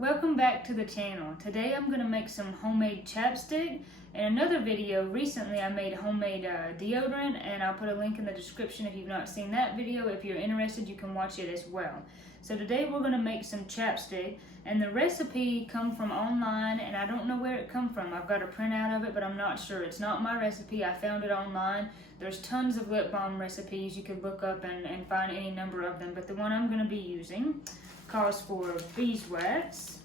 Welcome back to the channel. Today I'm going to make some homemade chapstick. In another video recently I made homemade deodorant, and I'll put a link in the description if you've not seen that video. If you're interested, you can watch it as well. So today we're going to make some chapstick, and the recipe come from online, and I don't know where it come from. I've got a printout of it, but I'm not sure. It's not my recipe. I found it online. There's tons of lip balm recipes you could look up and find any number of them, but the one I'm going to be using calls for beeswax.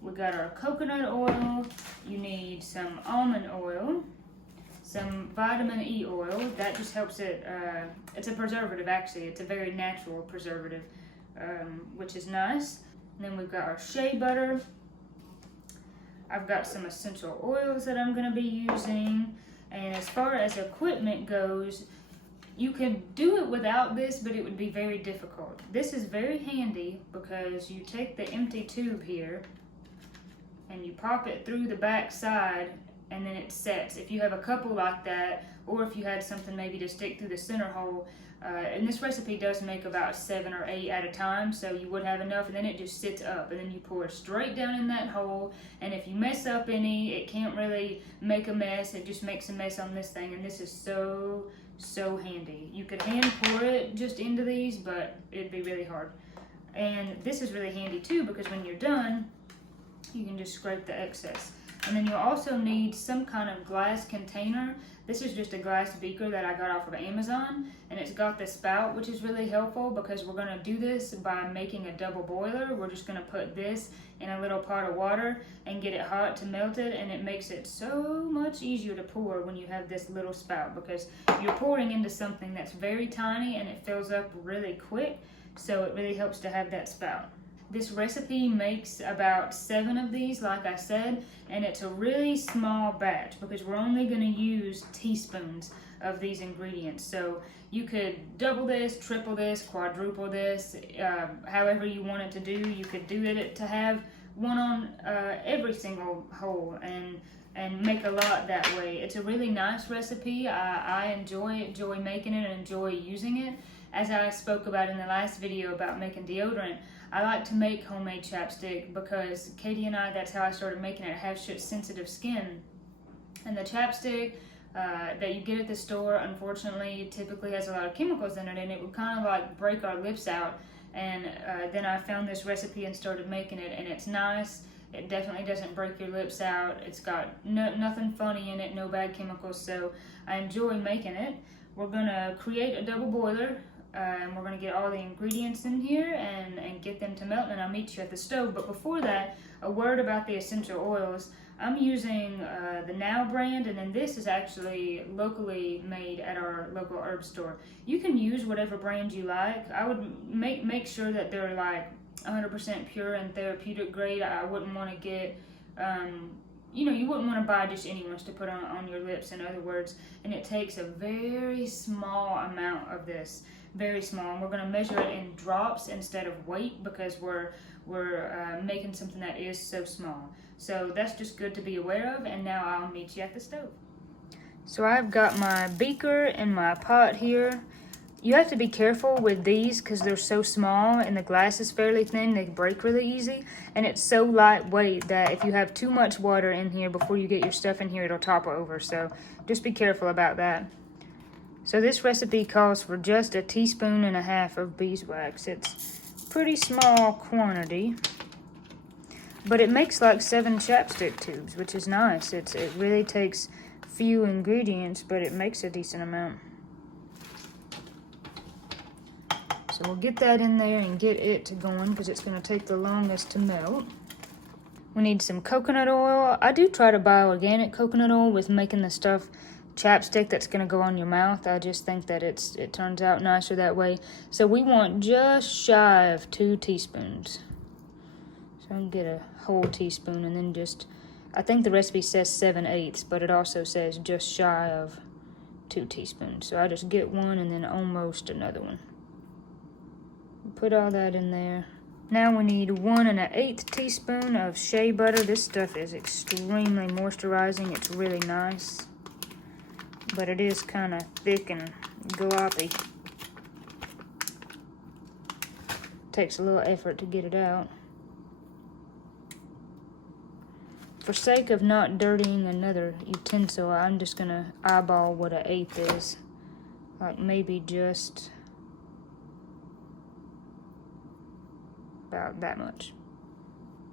We got our coconut oil. You need some almond oil, some vitamin E oil. That just helps it, it's a preservative actually. It's a very natural preservative, which is nice. And then we've got our shea butter. I've got some essential oils that I'm gonna be using. And as far as equipment goes, you could do it without this, but it would be very difficult. This is very handy because you take the empty tube here and you pop it through the back side, and then it sets. If you have a couple like that, or if you had something maybe to stick through the center hole, and this recipe does make about 7 or 8 at a time, so you would have enough, and then it just sits up, and then you pour straight down in that hole, and if you mess up any, it can't really make a mess. It just makes a mess on this thing, and this is so handy. You could hand pour it just into these, but it'd be really hard. And this is really handy too, because when you're done, you can just scrape the excess. And then you'll also need some kind of glass container. This is just a glass beaker that I got off of Amazon, and it's got the spout, which is really helpful because we're gonna do this by making a double boiler. We're just gonna put this in a little pot of water and get it hot to melt it, and it makes it so much easier to pour when you have this little spout, because you're pouring into something that's very tiny and it fills up really quick, so it really helps to have that spout. This recipe makes about 7 of these, like I said, and it's a really small batch because we're only going to use teaspoons of these ingredients. So you could double this, triple this, quadruple this, however you want it to do. You could do it to have one on every single hole and make a lot that way. It's a really nice recipe. I enjoy making it and enjoy using it. As I spoke about in the last video about making deodorant, I like to make homemade chapstick because Katie and I, that's how I started making it. I have sensitive skin. And the chapstick that you get at the store, unfortunately, typically has a lot of chemicals in it, and it would kind of like break our lips out. And then I found this recipe and started making it, and it's nice. It definitely doesn't break your lips out. It's got nothing funny in it, no bad chemicals, so I enjoy making it. We're gonna create a double boiler. And we're going to get all the ingredients in here and get them to melt, and I'll meet you at the stove. But before that, a word about the essential oils. I'm using the Now brand, and then this is actually locally made at our local herb store. You can use whatever brand you like. I would make sure that they're like 100% pure and therapeutic grade. I wouldn't want to get you know, you wouldn't want to buy just anyone's to put on your lips, in other words. And it takes a very small amount of this, very small. And we're going to measure it in drops instead of weight because we're making something that is so small. So that's just good to be aware of. And now I'll meet you at the stove. So I've got my beaker and my pot here. You have to be careful with these because they're so small and the glass is fairly thin. They break really easy, and it's so lightweight that if you have too much water in here before you get your stuff in here, it'll topple over. So just be careful about that. So this recipe calls for just 1.5 teaspoons of beeswax. It's pretty small quantity, but it makes like 7 chapstick tubes, which is nice. It really takes few ingredients, but it makes a decent amount. So we'll get that in there and get it to going because it's going to take the longest to melt. We need some coconut oil. I do try to buy organic coconut oil with making the stuff chapstick that's going to go on your mouth. I just think that it turns out nicer that way. So we want just shy of 2 teaspoons. So I can get a whole teaspoon and then just, I think the recipe says 7/8, but it also says just shy of 2 teaspoons. So I just get one and then almost another one. Put all that in there. Now we need 1 1/8 teaspoon of shea butter. This stuff is extremely moisturizing. It's really nice, but it is kind of thick and gloppy. Takes a little effort to get it out. For sake of not dirtying another utensil, I'm just gonna eyeball what an eighth is. Like maybe just about that much.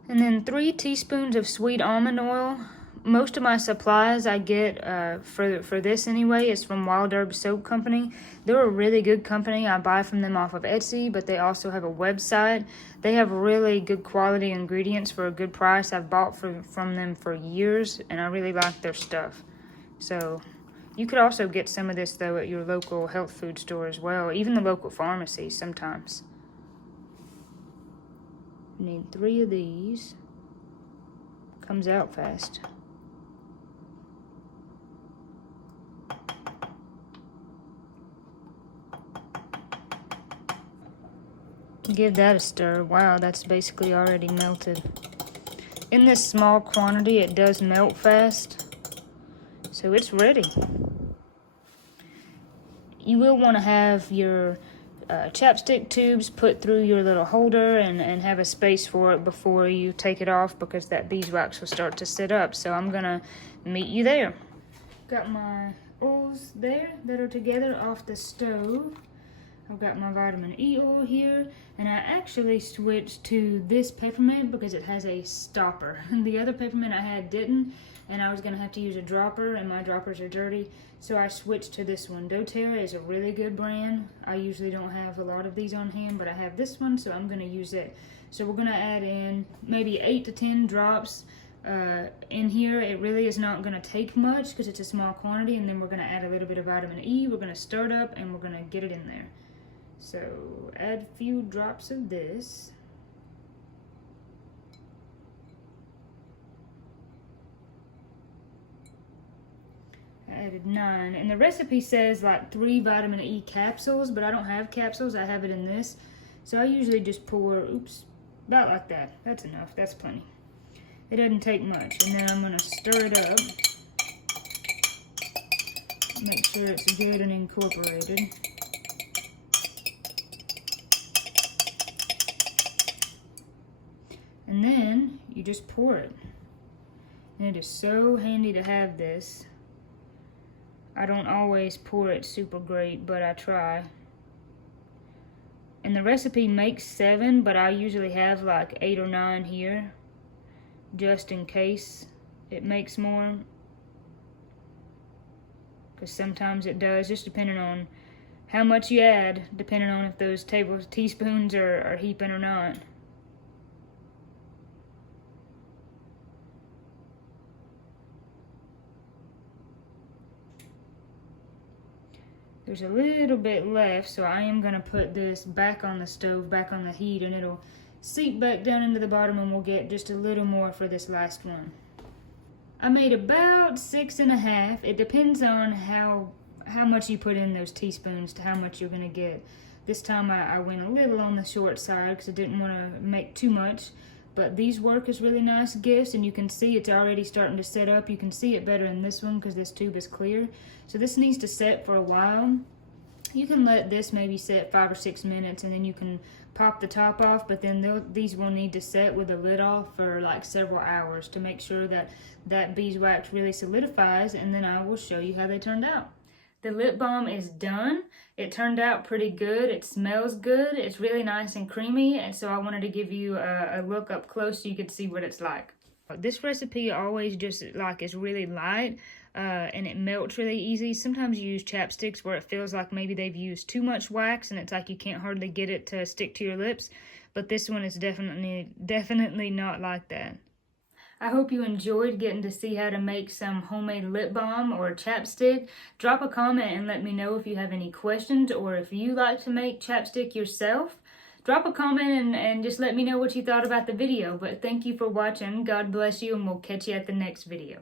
And then 3 teaspoons of sweet almond oil. Most of my supplies I get for this anyway is from Wild Herb Soap Company. They're a really good company. I buy from them off of Etsy, but they also have a website. They have really good quality ingredients for a good price. I've bought from them for years, and I really like their stuff. So you could also get some of this though at your local health food store as well, even the local pharmacies sometimes. You need 3 of these. Comes out fast. Give that a stir. Wow, that's basically already melted. In this small quantity, it does melt fast, so it's ready. You will want to have your chapstick tubes put through your little holder and have a space for it before you take it off, because that beeswax will start to sit up. So I'm gonna meet you there. Got my oils there that are together off the stove. I've got my vitamin E oil here, and I actually switched to this peppermint because it has a stopper. The other peppermint I had didn't, and I was gonna have to use a dropper, and my droppers are dirty, so I switched to this one. doTERRA is a really good brand. I usually don't have a lot of these on hand, but I have this one, so I'm gonna use it. So we're gonna add in maybe 8 to 10 drops in here. It really is not gonna take much because it's a small quantity, and then we're gonna add a little bit of vitamin E. We're gonna stir it up, and we're gonna get it in there. So add a few drops of this. I added 9, and the recipe says like 3 vitamin E capsules, but I don't have capsules. I have it in this, so I usually just pour, about like that. That's enough. That's plenty. It doesn't take much. And then I'm gonna stir it up. Make sure it's good and incorporated. And then you just pour it. And it is so handy to have this. I don't always pour it super great, but I try. And the recipe makes 7, but I usually have like 8 or 9 here, just in case it makes more. Because sometimes it does, just depending on how much you add, depending on if those teaspoons are heaping or not. There's a little bit left, so I am gonna put this back on the stove, back on the heat, and it'll seep back down into the bottom, and we'll get just a little more for this last one. I made about 6.5. It depends on how much you put in those teaspoons to how much you're gonna get. This time I went a little on the short side because I didn't want to make too much. But these work as really nice gifts, and you can see it's already starting to set up. You can see it better in this one because this tube is clear. So this needs to set for a while. You can let this maybe set 5 or 6 minutes, and then you can pop the top off, but then these will need to set with the lid off for like several hours to make sure that that beeswax really solidifies, and then I will show you how they turned out. The lip balm is done. It turned out pretty good. It smells good. It's really nice and creamy, and so I wanted to give you a look up close so you could see what it's like. This recipe always just like is really light and it melts really easy. Sometimes you use chapsticks where it feels like maybe they've used too much wax and it's like you can't hardly get it to stick to your lips, but this one is definitely not like that. I hope you enjoyed getting to see how to make some homemade lip balm or chapstick. Drop a comment and let me know if you have any questions or if you like to make chapstick yourself. Drop a comment and just let me know what you thought about the video. But thank you for watching. God bless you, and we'll catch you at the next video.